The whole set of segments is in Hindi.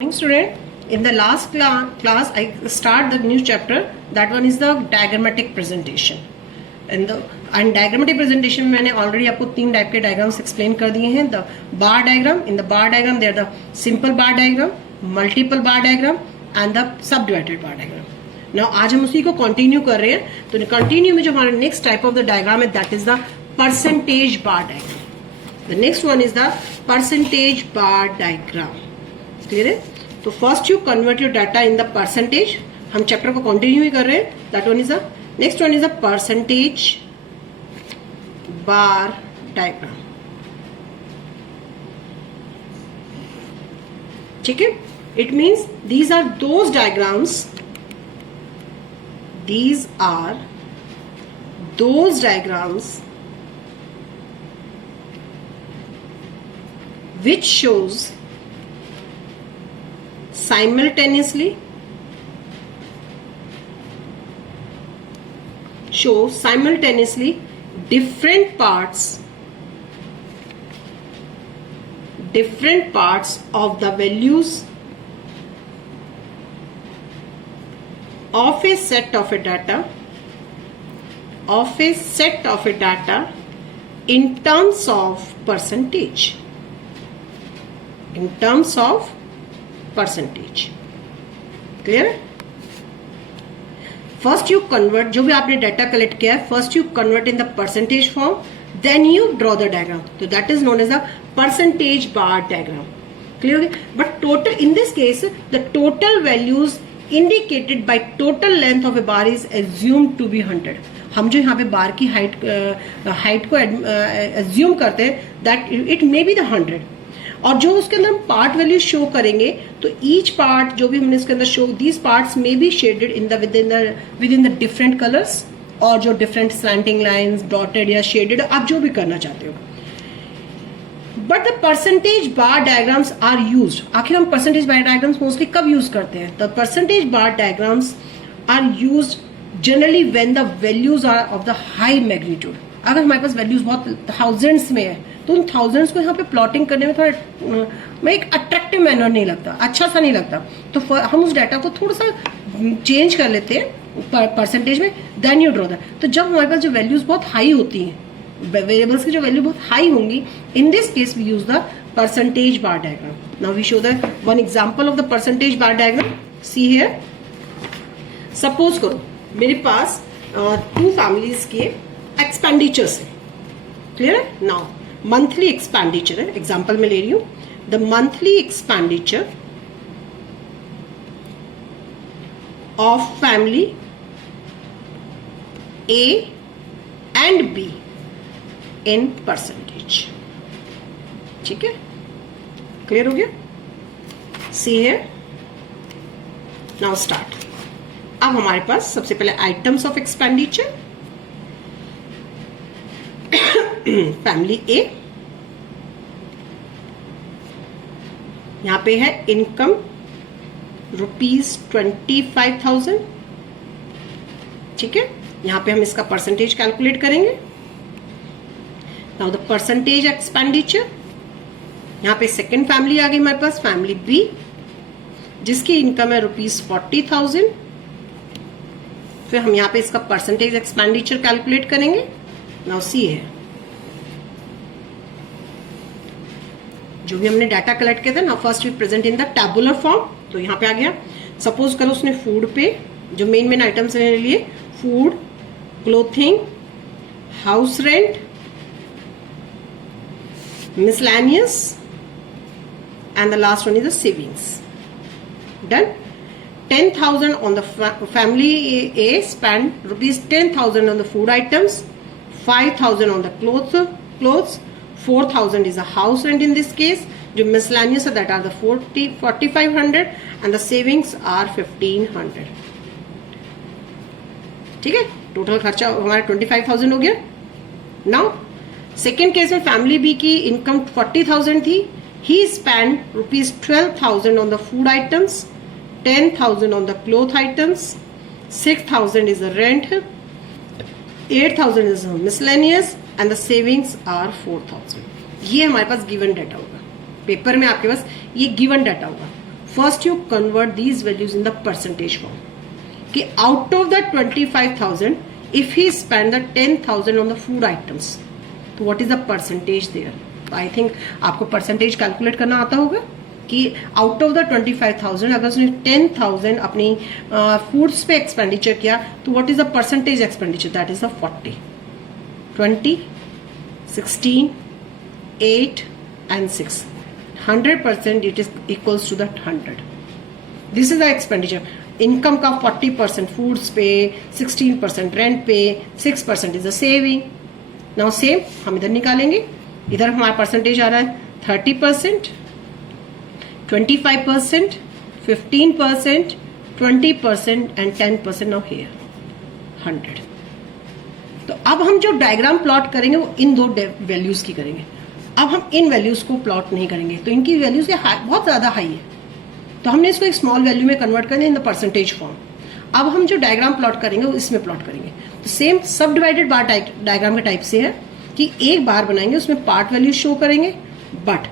Student, in the last class I start the new chapter. That one is the diagrammatic presentation. And diagrammatic presentation में मैंने already आपको तीन टाइप के diagrams explain कर दिए हैं. The bar diagram, in the bar diagram there are the simple bar diagram, multiple bar diagram and the subdivided bar diagram. Now आज हम उसी को continue कर रहे हैं. तो continue में जो हमारा next type of the diagram है, that is the percentage bar diagram. The next one is the percentage bar diagram. Clear है? तो first you convert your data in the percentage. हम चैप्टर को कंटिन्यू ही कर रहे हैं. That one is the next one is the percentage bar diagram. ठीक है? It means these are those diagrams, these are those diagrams which shows simultaneously different parts of the values of a set of a data in terms of percentage. Clear है? फर्स्ट यू कन्वर्ट, जो भी आपने डाटा कलेक्ट किया है, first you convert in the percentage form, then you draw the diagram. तो that is known as the percentage bar diagram. Clear हो गया? But total, in this case the total values indicated by total length of a bar is assumed to be 100. हम जो यहाँ पे बार की हाइट को एज्यूम करते हैं, that it may be the 100. और जो उसके अंदर हम पार्ट वैल्यू शो करेंगे, तो ईच पार्ट जो भी हमने इसके अंदर show, these parts may be shaded with in the different colours, और जो डिफरेंट स्लैंटिंग लाइंस, डॉटेड या शेडेड, आप जो भी करना चाहते हो. But the percentage bar diagrams are used. आखिर हम परसेंटेज बार डायग्राम्स मोस्टली कब यूज करते हैं? The percentage bar diagrams are used generally when the values are of the high magnitude. अगर हमारे पास वैल्यूज बहुत थाउजेंड्स में है, तो उन थाउजेंड्स को यहाँ पे प्लॉटिंग करने में थोड़ा मैं एक अट्रैक्टिव मैनर नहीं लगता, अच्छा सा नहीं लगता. तो हम उस डाटा को थोड़ा सा चेंज कर लेते हैं परसेंटेज में, देन यू ड्रॉ दैट. तो जब हमारे पास जो वैल्यूज बहुत हाई होती हैं, वेरिएबल्स की जो वैल्यू बहुत हाई होंगी, in this case we use the percentage bar diagram. Now we show the one example of the percentage bar diagram. See here, suppose करो मेरे पास 2 फैमिलीज के एक्सपेंडिचर्स है. क्लियर है? नाउ मंथली एक्सपेंडिचर है, एग्जाम्पल में ले रही हूं. The monthly expenditure of family A and B in percentage. ठीक है? क्लियर हो गया? सी है. Now start. अब हमारे पास सबसे पहले आइटम्स ऑफ एक्सपेंडिचर. फैमिली ए, यहां पे है इनकम ₹25,000. ठीक है? यहां पे हम इसका परसेंटेज कैलकुलेट करेंगे. नाउ द परसेंटेज एक्सपेंडिचर, यहां पे सेकेंड फैमिली आ गई हमारे पास, फैमिली बी, जिसकी इनकम है ₹40,000. फिर हम यहां पे इसका परसेंटेज एक्सपेंडिचर कैलकुलेट करेंगे. नाउ सी है, जो भी हमने डाटा कलेक्ट किया था ना, first we present in the tabular form. तो यहाँ पे आ गया. सपोज करो उसने फूड पे जो मेन आइटम्स मेरे लिए, food, clothing, house rent, miscellaneous and the last one is the savings. Done. 10,000 on the family A spend ₹10,000 on the food items, 5,000 on the clothes, 4,000 is a house rent in this case. जो miscellaneous है, that are the 4,500 and the savings are 1,500. ठीक है? टोटल खर्चा हमारा 25,000 हो गया. नाउ सेकेंड केस में फैमिली बी की इनकम 40,000 थी. He spent ₹12,000 on the food items, 10,000 on the cloth items, 6,000 is the rent, 8,000 is miscellaneous and the savings are 4,000. ये हमारे पास गिवन डाटा होगा. पेपर में आपके पास ये गिवन डाटा होगा. first you convert these values in the percentage form. कि out of the 25,000, if he spend the 10,000 on the food items, तो what is the percentage there? I think आपको percentage calculate करना आता होगा कि out of the 25,000 अगर उसने 10,000 अपनी foods पे expenditure किया तो what is the percentage expenditure? That is the 40, 20, 16, 8 and 6. 100% it is equals to that 100. This is the expenditure. Income का 40% foods पे, 16% rent पे, 6% is the saving. Now same हम इधर निकालेंगे. इधर हमारा परसेंटेज आ रहा है 30%, 25%, 15%, 20% and 10% now here 100. तो अब हम जो डायग्राम प्लॉट करेंगे वो इन दो वैल्यूज की करेंगे. अब हम इन वैल्यूज को प्लॉट नहीं करेंगे तो इनकी वैल्यूज बहुत ज्यादा हाई है, तो हमने इसको एक स्मॉल वैल्यू में कन्वर्ट करना इन द परसेंटेज फॉर्म. अब हम जो डायग्राम प्लॉट करेंगे वो इसमें प्लॉट करेंगे. तो सेम सब डिवाइडेड बार डायग्राम के टाइप से है कि एक बार बनाएंगे उसमें पार्ट वैल्यू शो करेंगे, बट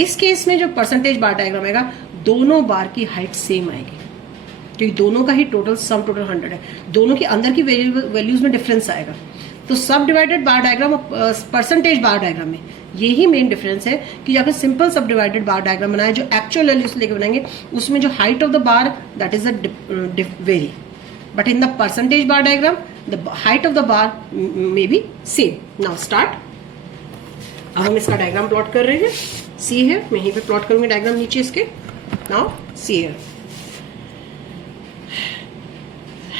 इस केस में जो परसेंटेज बार डायग्राम आएगा दोनों बार की हाइट सेम आएगी क्योंकि दोनों का ही टोटल 100 है. दोनों के अंदर की वैल्यूज में डिफरेंस आएगा. तो सब डिवाइडेड बार डायग्राम और परसेंटेज बार डायग्राम में यही मेन डिफरेंस है कि अगर सिंपल सब डिवाइडेड बार डायग्राम बनाए जो एक्चुअल वैल्यूज लेके बनाएंगे उसमें जो height of the bar that is the very, but in the percentage bar diagram the height of the bar may be same. Now start. अब हम इसका डायग्राम प्लॉट कर रहे हैं. सी है, मैं यहीं पे प्लॉट करूंगी डायग्राम नीचे इसके. नाउ सी है,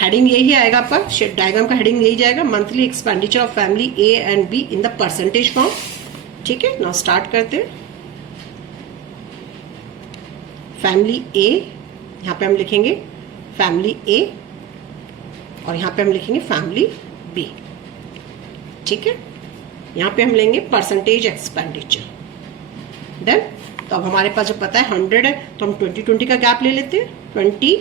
हेडिंग यही आएगा आपका, डायग्राम का हेडिंग यही जाएगा, monthly expenditure of family A and B in the percentage form. ठीक है, नाउ स्टार्ट करते हैं. फैमिली ए, यहां पे हम लिखेंगे फैमिली ए और यहां पे हम लिखेंगे फैमिली बी. ठीक है, यहां पे हम लेंगे परसेंटेज एक्सपेंडिचर. देन तो अब हमारे पास जो पता है 100 है तो हम 20-20 का गैप ले लेते हैं. 20,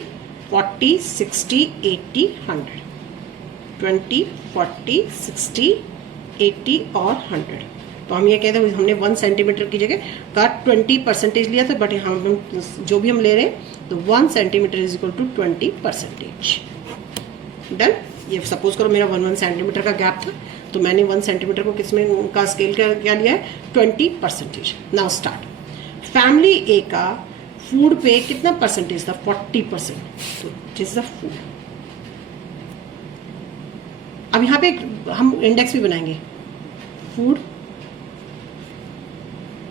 40, 60, 80, 100. 20, 40, 60, 80 और 100. तो हम ये कहते हैं हमने 1 सेंटीमीटर की जगह का 20% लिया था, बट हम जो भी हम ले रहे हैं तो 1 centimetre is equal to 20%. Done. ये सपोज करो मेरा 1 सेंटीमीटर का गैप था तो मैंने 1 सेंटीमीटर को किसमें का स्केल क्या लिया है 20%. Now start. फैमिली ए का फूड पे कितना परसेंटेज था 40%. तो दिस इज द फूड. अब यहां पे हम इंडेक्स भी बनाएंगे. Food,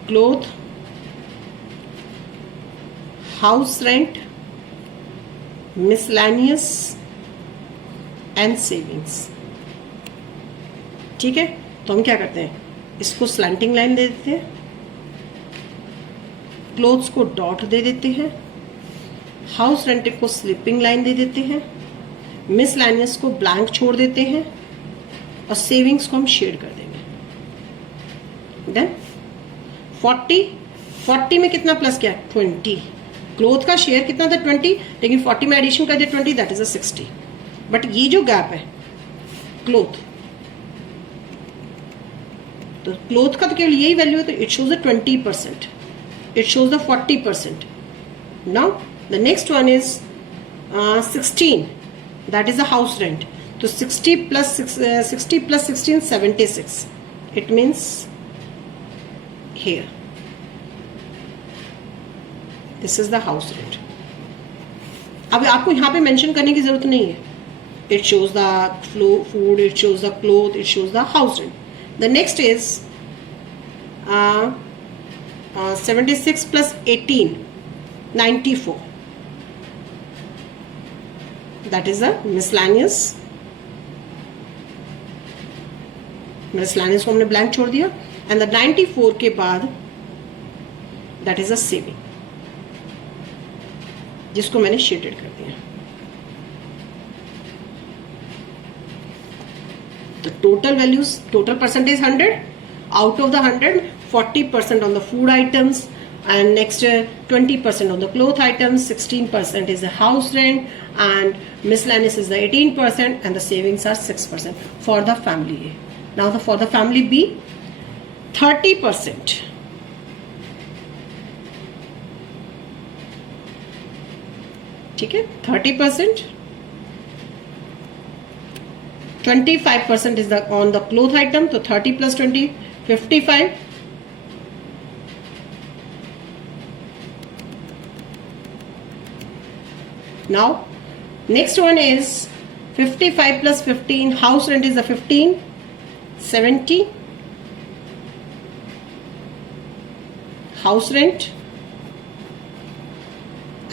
cloth, house rent, miscellaneous and savings. ठीक है, तो हम क्या करते हैं इसको स्लैंटिंग लाइन दे देते हैं, क्लोथ्स को डॉट दे देते हैं, हाउस रेंट को स्लिपिंग लाइन दे देते हैं, मिसलेनियस को ब्लैंक छोड़ देते हैं और सेविंग्स को हम शेड कर देंगे. देन 40 में कितना प्लस किया 20. क्लोथ का शेयर कितना था 20, लेकिन 40 में एडिशन कर दिया 20, दैट इज 60. बट ये जो गैप है क्लोथ, तो क्लोथ का तो केवल यही वैल्यू है तो it shows the 20%, it shows the 40%. Now the next one is 16, that is the house rent. So 60 plus 16 76. It means here this is the house rent. अब आपको यहाँ पे मेंशन करने की जरूरत नहीं है. It shows the food, it shows the cloth, it shows the house rent. The next is 76 plus 18, 94. That is a miscellaneous. Miscellaneous को हमने blank छोड़ दिया. And the 94 के बाद that is a saving, जिसको मैंने shaded कर दिया. The total values, total percentage 100. Out of the 100, 40% on the food items, and next 20% on the cloth items, 16% is the house rent, and miscellaneous is the 18%, and the savings are 6% for the family A. Now for the family B, 30%. ठीक है, 30%, 25% is the on the cloth item, तो 30 plus 20, 55. Now next one is 55 plus 15, house rent is the 15, 70 house rent.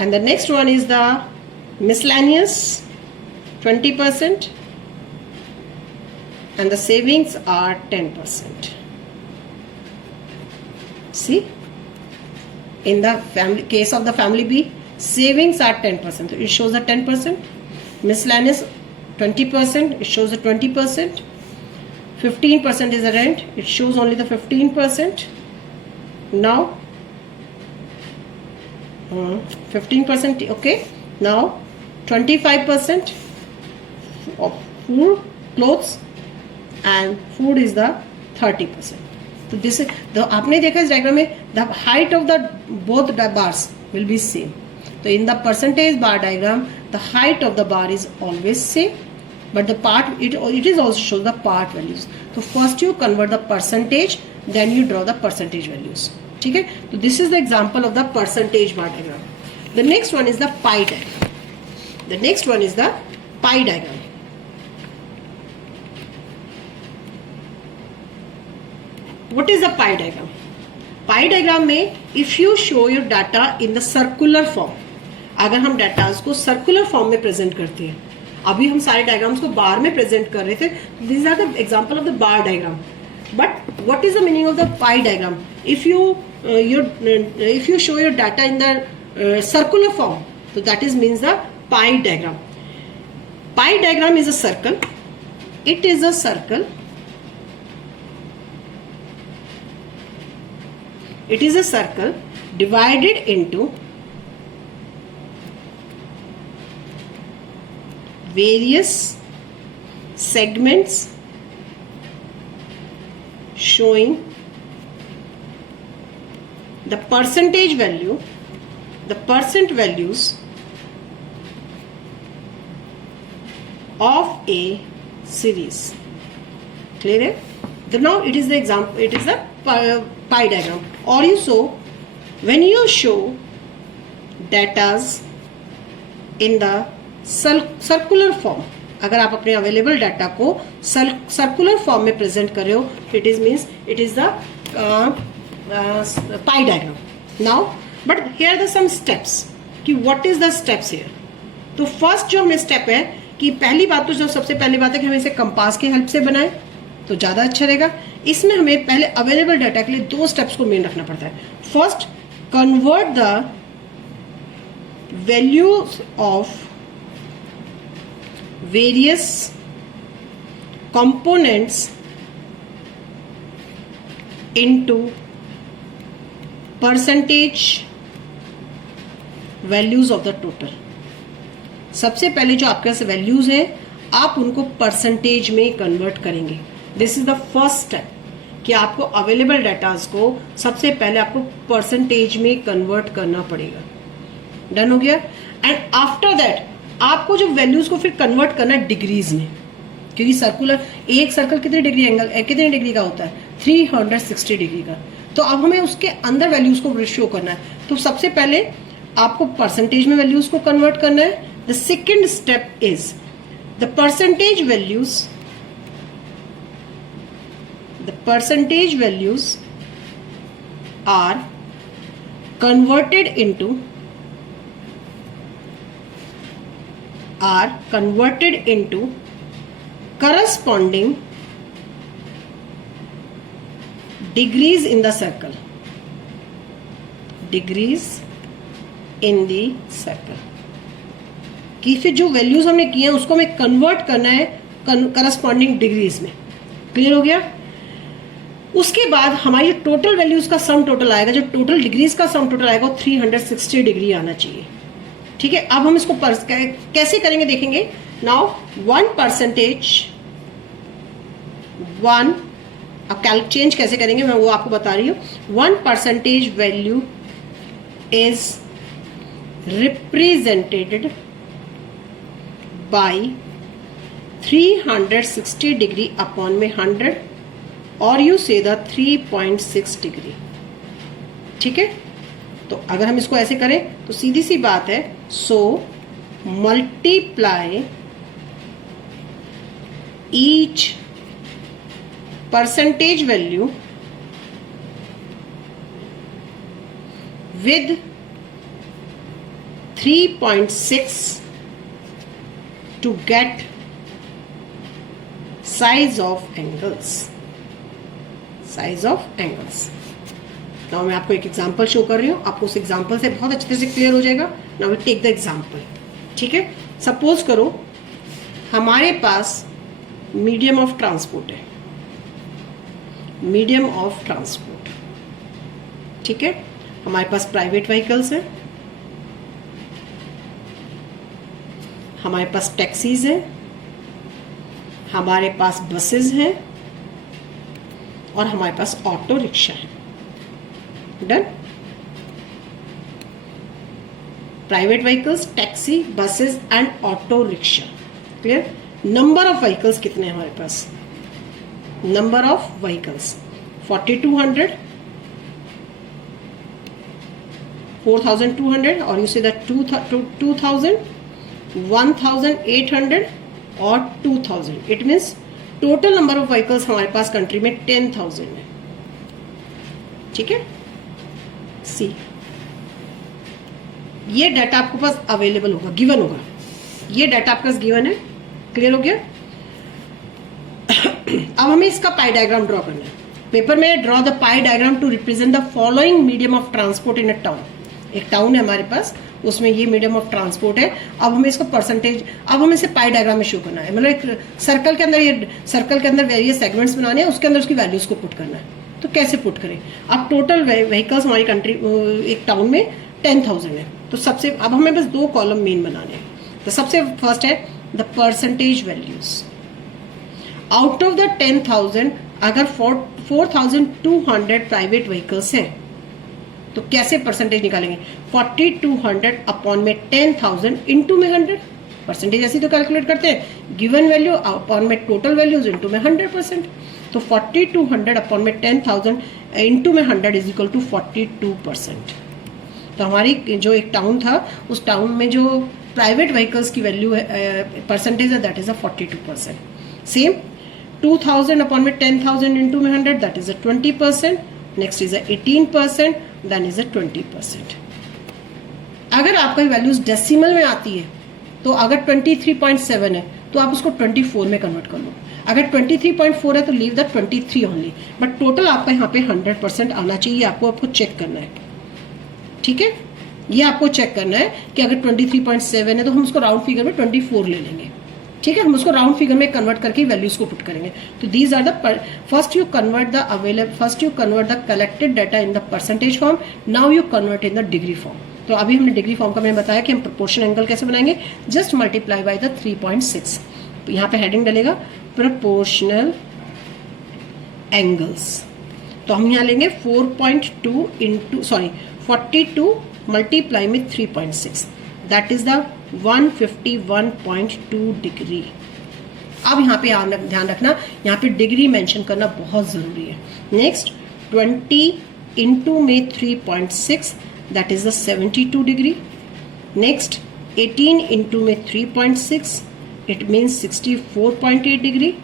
And the next one is the miscellaneous, 20%, and the savings are 10%. See, in the family case of the family B, savings are 10%, so it shows the 10%. Miscellaneous 20%, it shows the 20%. 15% is the rent, it shows only the 15%. Now 15%, okay. Now 25% of food, clothes, and food is the 30%. So this is the, आपने देखा इस डायग्राम में the height of the both the bars will be same. So in the percentage bar diagram, the height of the bar is always same, but the part it is also shows the part values. So first you convert the percentage, then you draw the percentage values. ठीक है, तो this is the example of the percentage bar diagram. The next one is the pie diagram. The next one is the pie diagram. What is the pie diagram? Pie diagram में if you show your data in the circular form, अगर हम डाटाज को सर्कुलर फॉर्म में प्रेजेंट करते हैं, अभी हम सारे डायग्राम्स को बार में प्रेजेंट कर रहे थे, this are the example of the bar diagram. But what is the meaning of the pie diagram? If you show your data in the circular form, so that is means the pie diagram. Pie diagram is a circle. It is a circle. It is a circle divided into various segments showing the percentage value, the percent values of a series. Clear है? Now it is the example, it is the pie diagram. Or you show, when you show datas in the circular form, अगर आप अपने अवेलेबल डाटा को सर्कुलर फॉर्म में प्रेजेंट कर रहे हो, it is means it is the pie diagram. Now but here are the some steps कि what is the steps here. तो फर्स्ट जो हमें स्टेप है कि पहली बात तो जो सबसे पहली बात है कि हम इसे कंपास की हेल्प से बनाएं तो ज़्यादा अच्छा रहेगा. इसमें हमें पहले अवेलेबल डाटा के लिए दो स्टेप्स को मेन रखना पड़ता है. First, convert the values of various components into percentage values of the total. सबसे पहले जो आपके पास वैल्यूज हैं आप उनको परसेंटेज में कन्वर्ट करेंगे. This is the first step कि आपको अवेलेबल डाटाज को सबसे पहले आपको परसेंटेज में कन्वर्ट करना पड़ेगा. डन हो गया. एंड आफ्टर दैट आपको जो वैल्यूज को फिर कन्वर्ट करना है डिग्रीज में, क्योंकि सर्कुलर एक सर्कल कितने डिग्री एंगल कितने डिग्री का होता है, 360 डिग्री का. तो अब हमें उसके अंदर वैल्यूज को शो करना है. तो सबसे पहले आपको परसेंटेज में वैल्यूज को कन्वर्ट करना है. The second step is the percentage values are converted into corresponding degrees in the circle. Degrees in the circle. कि फिर जो वैल्यूज हमने किए हैं उसको हमें कन्वर्ट करना है करस्पॉन्डिंग डिग्रीज में. क्लियर हो गया. उसके बाद हमारी टोटल वैल्यूज का सम टोटल आएगा, जो टोटल डिग्रीज का सम टोटल आएगा वो 360 डिग्री आना चाहिए. ठीक है. अब हम इसको कैसे करेंगे देखेंगे. नाउ 1%, अब कैल्क चेंज कैसे करेंगे मैं वो आपको बता रही हूँ. 1% value is represented by 360 degree upon में 100 और you say the 3.6 degree. ठीक है, तो अगर हम इसको ऐसे करें तो सीधी सी बात है, so multiply each percentage value with 3.6 to get size of angles. Size of angles. Now मैं आपको एक एग्जांपल शो कर रही हूँ, आपको उस एग्जांपल से बहुत अच्छे से क्लियर हो जाएगा. Now we take the example. ठीक है, सपोज करो हमारे पास मीडियम ऑफ ट्रांसपोर्ट है, मीडियम ऑफ ट्रांसपोर्ट. ठीक है, हमारे पास प्राइवेट व्हीकल्स हैं, हमारे पास टैक्सीज हैं, हमारे पास बसेस हैं और हमारे पास ऑटो रिक्शा है. Done. Private vehicles, taxi, buses and auto rickshaw. Clear. Number of vehicles कितने हैं हमारे पास? नंबर ऑफ व्हीकल्स 4200, 4200 और यू से दैट 2000, 1800 और 2000. It means total number of vehicles हमारे पास कंट्री में 10,000 है. ठीक है. सी, ये डाटा आपके पास अवेलेबल होगा, गिवन होगा. ये डाटा आपके पास गिवन है. क्लियर हो गया. अब हमें इसका पाई डायग्राम ड्रॉ करना है. पेपर में draw the pie diagram to represent the following medium of transport in a town. एक टाउन है हमारे पास, उसमें ये मीडियम ऑफ ट्रांसपोर्ट है. अब हमें इसको परसेंटेज, अब हमें इसे पाई डायग्राम में शो करना है. मतलब एक सर्कल के अंदर, ये सर्कल के अंदर वेरियस सेगमेंट्स बनाने हैं, उसके अंदर उसकी वैल्यूज को पुट करना है. तो कैसे पुट करें? अब टोटल व्हीकल्स हमारी कंट्री, एक टाउन में 10,000 है. तो सबसे, अब हमें बस दो कॉलम मेन बनाने हैं. तो सबसे फर्स्ट है the percentage values. Out of the 10,000 अगर 4,200 प्राइवेट व्हीकल्स हैं तो कैसे परसेंटेज निकालेंगे? 4200 अपॉन में 10,000 इंटू में 100. परसेंटेज ऐसी तो कैलकुलेट करते हैं, गिवन वैल्यू अपॉन में टोटल वैल्यूज इंटू में 100%. तो 4200 अपॉन में 10,000 इंटू में 100 इज इक्वल टू 42%. तो हमारी जो एक टाउन था, उस टाउन में जो प्राइवेट व्हीकल्स की वैल्यू है, परसेंटेज है, that is a 42%. Same 2000 upon में 10,000 इंटू में 100, that is a 20%. Next is a 18%, then is a 20%. अगर आपका वैल्यूज डेसिमल में आती है तो अगर 23.7 है तो आप उसको 24 में कन्वर्ट कर लो. अगर 23.4 है तो leave the 23 only. But total आपका यहाँ पे 100% आना चाहिए. आपको चेक करना है. ठीक है, ये आपको चेक करना है कि अगर 23.7 है तो हम उसको राउंड फिगर में 24 ले लेंगे. ठीक है, हम उसको राउंड फिगर में कन्वर्ट करके वैल्यूज को पुट करेंगे. तो these are the first you convert the collected data in the percentage form. Now you convert in the degree form. तो अभी हमने डिग्री फॉर्म का मैंने बताया कि हम प्रोपोर्शन एंगल कैसे बनाएंगे. Just multiply by the 3.6. यहाँ पे हेडिंग डलेगा प्रोपोर्शनल एंगल्स. तो हम यहाँ लेंगे 42 मल्टीप्लाई में 3.6, दैट इज द 151.2 डिग्री. अब यहाँ पे ध्यान रखना, यहाँ पे डिग्री मेंशन करना बहुत जरूरी है. नेक्स्ट 20 इंटू में 3.6, that is the 72 degree. Next 18 into में 3.6, it means 64.8 degree.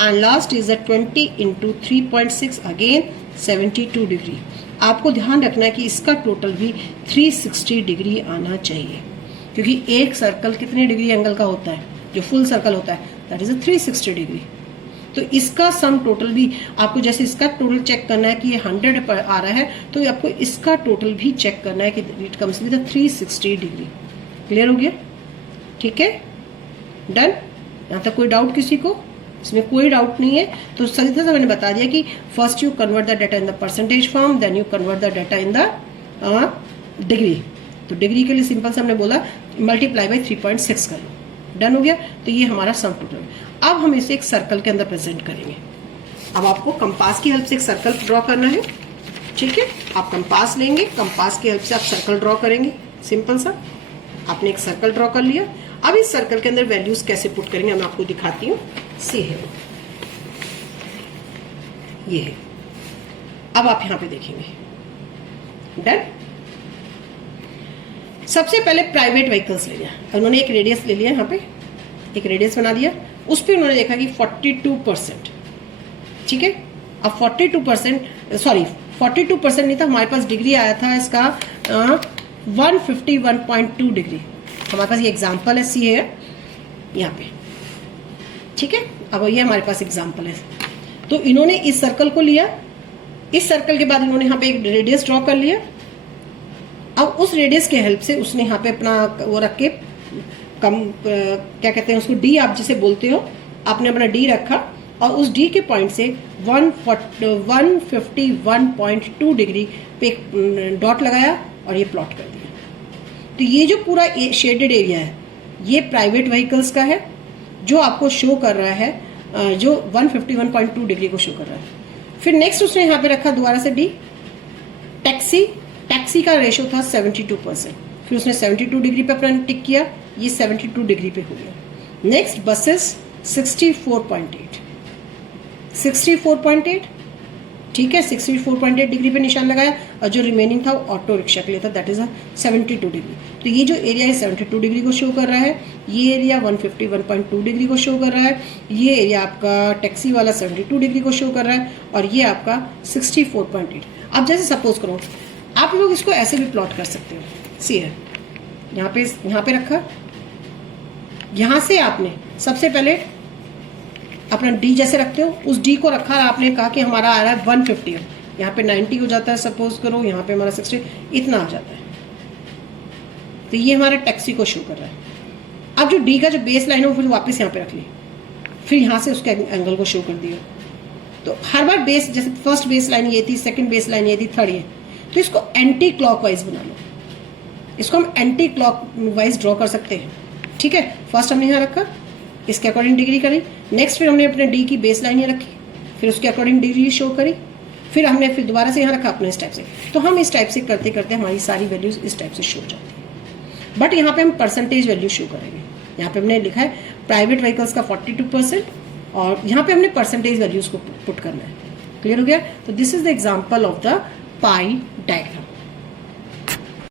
And last is a 20 into 3.6, again 72 degree. आपको ध्यान रखना है कि इसका टोटल भी 360 डिग्री आना चाहिए, क्योंकि एक सर्कल कितने डिग्री एंगल का होता है? जो फुल सर्कल होता है, दैट इज अ 360 डिग्री. तो इसका सम टोटल भी आपको, जैसे इसका टोटल चेक करना है कि ये 100 पर आ रहा है, तो आपको इसका टोटल भी चेक करना है कि it comes with 360 degree. Clear हो गया? ठीक है, डन. यहाँ तक कोई डाउट किसी को? इसमें कोई डाउट नहीं है. तो सही तरह से मैंने बता दिया कि first you convert the data in the percentage form, then you convert the data in the degree. तो डिग्री के लिए सिंपल से हमने बोला मल्टीप्लाई बाय 3.6 कर लो. डन हो गया. तो ये हमारा सम टोटल. अब हम इसे एक सर्कल के अंदर प्रेजेंट करेंगे. अब आपको कंपास की हेल्प से एक सर्कल ड्रॉ करना है. ठीक है, आप कंपास लेंगे, कंपास की हेल्प से आप सर्कल ड्रॉ करेंगे. सिंपल सा आपने एक सर्कल ड्रॉ कर लिया। अब इस सर्कल के अंदर वैल्यूज कैसे पुट करेंगे मैं आपको दिखाती हूँ। सी है ये है। अब आप यहां पे देखेंगे डन। सबसे पहले प्राइवेट व्हीकल्स ले लिया, उन्होंने एक रेडियस ले लिया, यहाँ पे एक रेडियस बना दिया, उस पर उन्होंने देखा कि 42%, ठीक है। अब 42% नहीं था, हमारे पास डिग्री आया था इसका 151.2 डिग्री। हमारे पास ये एग्जाम्पल है, सी है यहाँ पे, ठीक है। अब ये हमारे पास एग्जाम्पल है। तो इन्होंने इस सर्कल को लिया, इस सर्कल के बाद इन्होंने यहाँ पे एक रेडियस ड्रॉ कर लिया। अब उस रेडियस के हेल्प से उसने यहाँ पे अपना वो रख के क्या कहते हैं उसको, डी आप जिसे बोलते हो, आपने अपना डी रखा और उस डी के पॉइंट से 151.2 डिग्री पे डॉट लगाया और ये प्लॉट कर दिया। तो ये जो पूरा शेडेड एरिया है ये प्राइवेट व्हीकल्स का है, जो आपको शो कर रहा है, जो 151.2 डिग्री को शो कर रहा है। फिर नेक्स्ट उसने यहाँ पे रखा दोबारा से डी। टैक्सी का रेशो था 72%, फिर उसने 72 डिग्री पे अपना टिक किया, ये 72 डिग्री पे हो गया। नेक्स्ट बसेस 64.8, ठीक है, 64.8 डिग्री पे निशान लगाया और जो रिमेनिंग था वो ऑटो रिक्शा के लिए था, दैट इज 72 डिग्री। तो ये जो एरिया है 72 डिग्री को शो कर रहा है, ये एरिया 151.2 डिग्री को शो कर रहा है, ये एरिया आपका टैक्सी वाला 72 डिग्री को शो कर रहा है और ये आपका 64.8। अब जैसे सपोज करो आप लोग इसको ऐसे भी प्लॉट कर सकते हो। सी है यहाँ पे रखा, यहाँ से आपने सबसे पहले अपना डी जैसे रखते हो उस डी को रखा, आपने कहा कि हमारा आ रहा है 150, यहाँ पे 90 हो जाता है सपोज करो, यहाँ पे हमारा 60 इतना आ जाता है। तो ये हमारा टैक्सी को शो कर रहा है। अब जो डी का जो बेस लाइन है वो फिर वापस यहाँ पे रख ली, फिर यहाँ से उसके एंगल को शो कर दिया। तो हर बार बेस, जैसे फर्स्ट बेस लाइन ये थी, सेकेंड बेस लाइन ये थी, थर्ड ये, तो इसको एंटी क्लॉकवाइज बना लो। इसको हम एंटी क्लॉकवाइज ड्रॉ कर सकते हैं, ठीक है। फर्स्ट हमने यहाँ रखा, इसके अकॉर्डिंग डिग्री करी, नेक्स्ट फिर हमने अपने डी की बेस लाइन ये रखी, फिर उसके अकॉर्डिंग डिग्री शो करी, फिर हमने फिर दोबारा से यहाँ रखा अपने इस टाइप से। तो हम इस टाइप से करते करते हमारी सारी वैल्यूज इस टाइप से शो हो जाती है। बट यहाँ पे हम परसेंटेज वैल्यू शो करेंगे। यहाँ पे हमने लिखा है प्राइवेट व्हीकल्स का 42% और यहाँ पे हमने परसेंटेज वैल्यूज को पुट करना है। क्लियर हो गया? तो this is the example of the pie diagram.